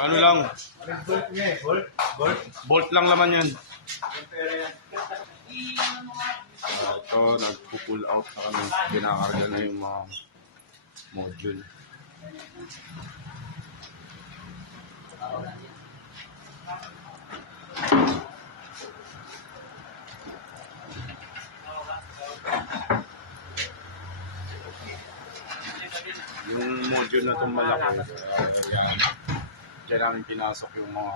Ano lang, Bolt niya eh. Bolt? bolt lang laman yan. Ito, nagpo-pull out na kami. Ginakarga na yung mga module. Yung module na itong malaki, kaya namin pinasok yung mga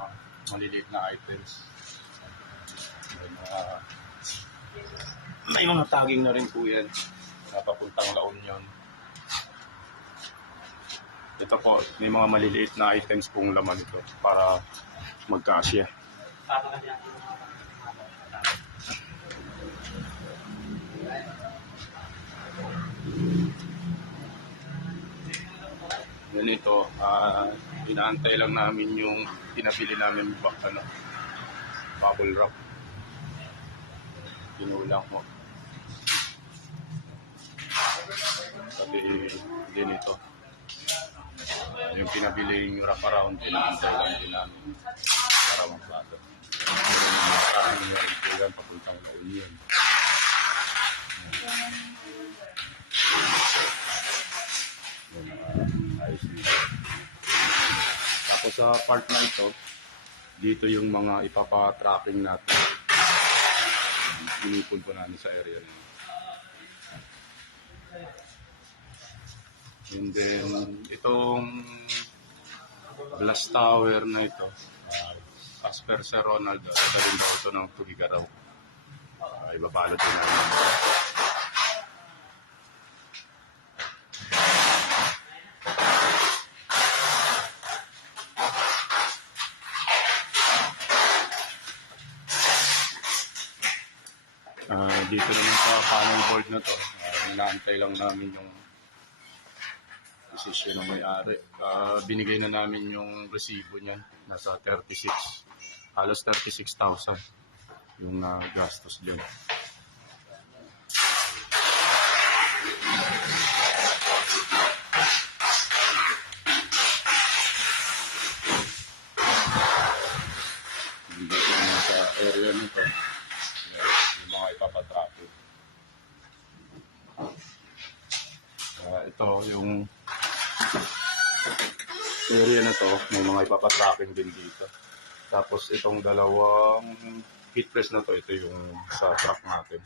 maliliit na items. May mga tagging na rin po yan. Napapuntang La Union. Ito po, may mga maliliit na items pong laman ito para magkasya. Ganito, inaantay lang namin yung pinabili namin bubble wrap. Kinulang mo. Sabi ganito. Yung pinabili yung wrap around, inaantay lang din namin para magplato. Maraming na rin po yan, papuntang La Union. Tapos sa part na ito, dito yung mga ipapa-tracking natin. Pinipul po namin sa area na. And then, itong glass tower na ito, as per Sir Ronald, sabihin daw ito ng Tugigaraw. Ibabalot din namin. Dito naman sa panel board na to, inaantay lang namin yung desisyon ng may-ari. Binigay na namin yung resibo niyan, nasa 36, halos 36,000 yung gastos din. Dito naman sa area nito, yung mga ipapatrapid. Ito yung area na to, may mga ipapatrapid din dito. Tapos itong dalawang heat press na to, ito yung sa truck natin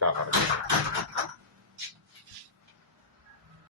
kakarga.